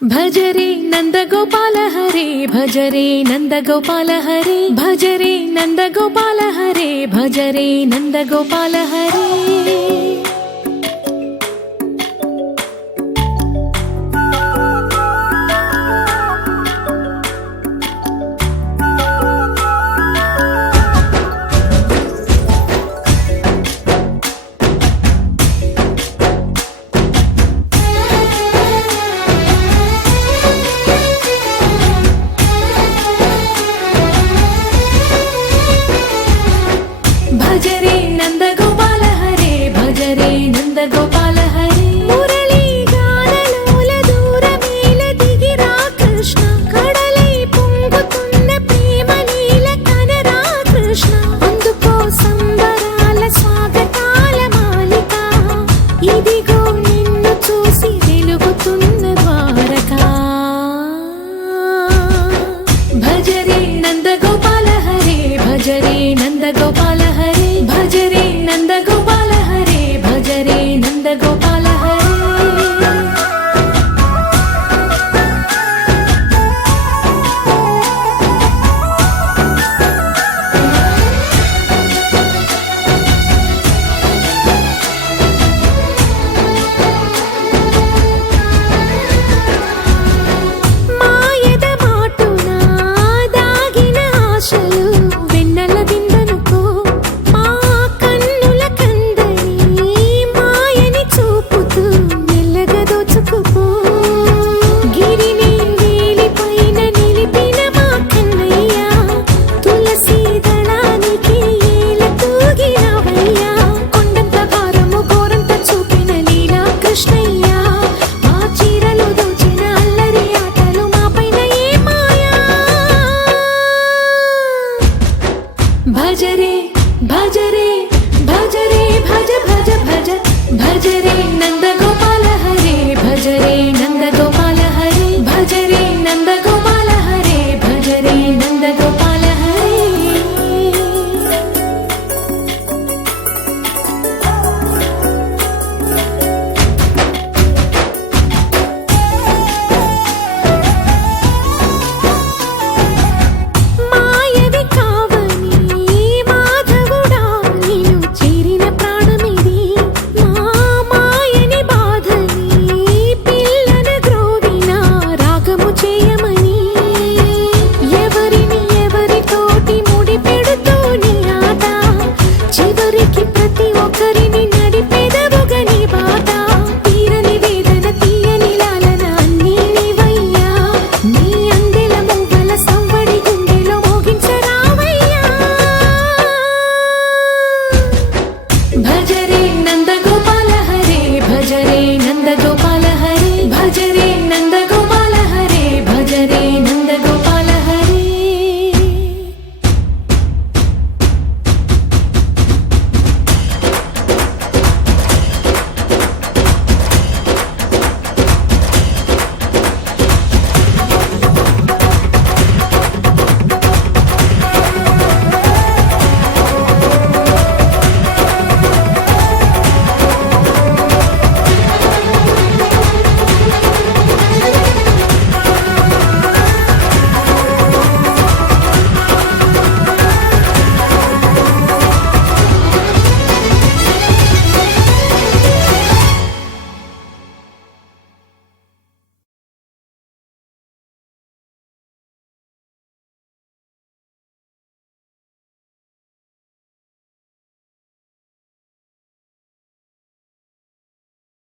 భజరే నందగోపాల హరే భజరే నందగోపాల హరే భజరే నందగోపాల హరే భజరే నందగోపాల హరే భజరే నందగోపాల హరే భజరే నందగోపాల హరే మురళీ గానలోల దూరమేల దిగిరా కృష్ణ కడలై పొంగుతున్న ప్రేమ నీల కనరా కృష్ణ అందుకో సంబరాల స్వాగతాల మాలిక ఇదిగో నిన్ను చూసి వెలుగుతున్న ద్వారకా భజరే నందగోపాల హరే భజరే నందగోపాల హరే భజరే నందగోపాల హరే భజరే నందగోపాల హరే మాయద మాటున దాగిన ఆశలు వెన్నెల దిందనుకో మా కన్నుల కందని మాయని చూపుతూ మెల్లగా దోచుకుపో గిరిని వేలిపైన నిలిపిన మా కన్నయ్య తులసి దళానికి ఏల తూగినవయ్యా కొండంత భారము గోరంత చూపిన లీలా కృష్ణయ్య మా చీరలు దోచిన అల్లరి ఆటలు మా పైన ఏ మాయా భజరే భజరే భజరే భజ భజ భజ భజరే నందగోపాల హరే భజరే